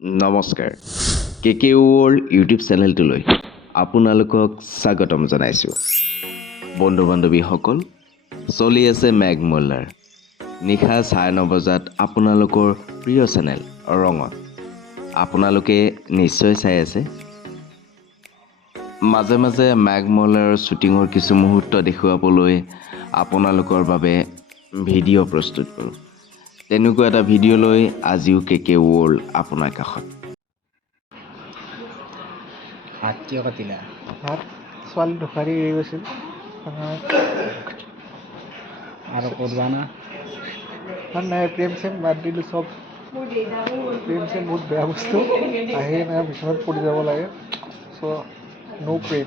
নমস্কাৰ কেকে world YouTube চেনেলটোলৈ আপোনালোকক স্বাগতম জনাইছোঁ। বন্ধু বান্ধৱীসকল, চলি আছে মেঘমল্লাৰ নিশা 9:30 বজাত আপোনালোকৰ প্ৰিয় চেনেল ৰঙত আপোনালোকে নিশ্চয় চাই আছে। মাজে মাজে মেঘমল্লাৰ শ্বুটিঙৰ কিছু মুহূৰ্ত দেখুৱাবলৈ আপোনালোকৰ বাবে ভিডিঅ' প্ৰস্তুত কৰোঁ। তেনেকুৱা এটা ভিডিঅ' লৈ আজিও কেকে ৱৰ্ল্ড আপোনাৰ কাষত। হাত কিয় কাটিলা? হাত ছোৱালী ঢুকাৰি এৰি গৈছিল আৰু কৰবা না? নাই, প্ৰেম চেম বাদ দিলোঁ চব। প্ৰেম চেম বহুত বেয়া বস্তু, আহি বিচনাত পৰি যাব লাগে। চ' ন' প্ৰেম।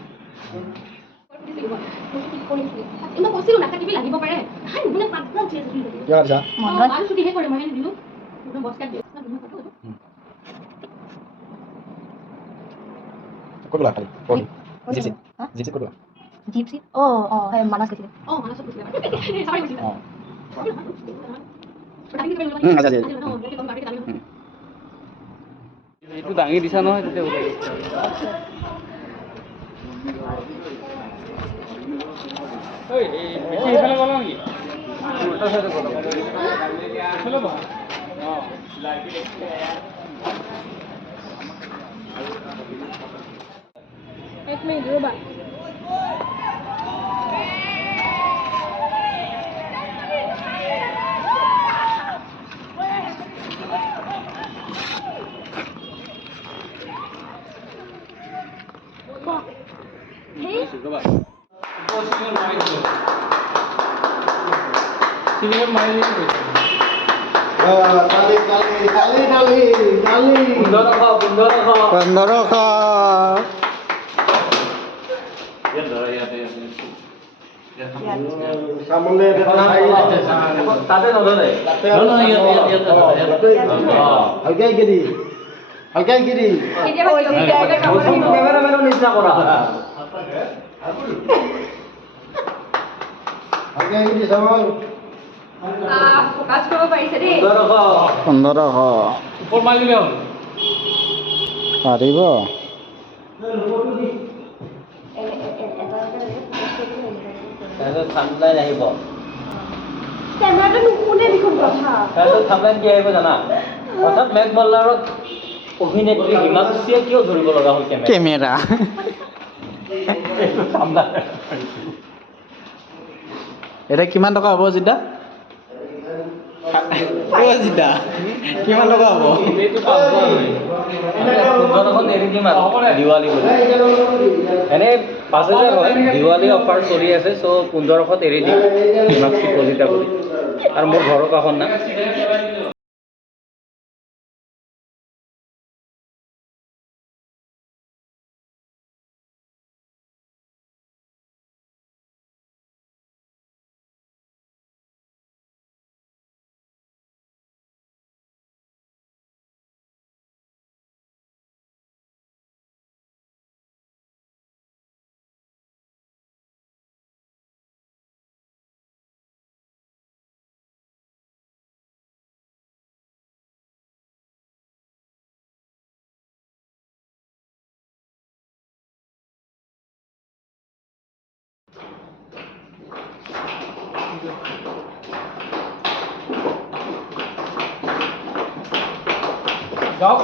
এইটো দাঙি দিছা নহয় তেতিয়া ওলাই এইফালে গ'লা নেকি? এক মিনিট ৰ'বা। ফোকাছ কৰিব পাৰিছে দেই। 1500 ওপৰ মাৰি দিলে হ'ল। পাৰিব। থাম্বনেইল আহিব। কেমেৰাটো নুশুনে দেখোন কথা। থাম্বনেইল কি আহিব জানা? অৰ্থাৎ মেঘমল্লাৰত অভিনেত্ৰী হিমাক্ষীয়ে কিয় ধৰিব লগা হ'ল কেমেৰা? এতিয়া কিমান টকা হ'ব জিদা? কিমান টকা হ'ব? 1500 এৰি দিম আৰু দিৱালী বুলি। এনেই 5000 হয়, দিৱালী অফাৰ চলি আছে। চ' 1500 এৰি দিম হিমাক্ষী কলিতা বুলি। আৰু মোৰ ঘৰৰ কাষত না। যাওক।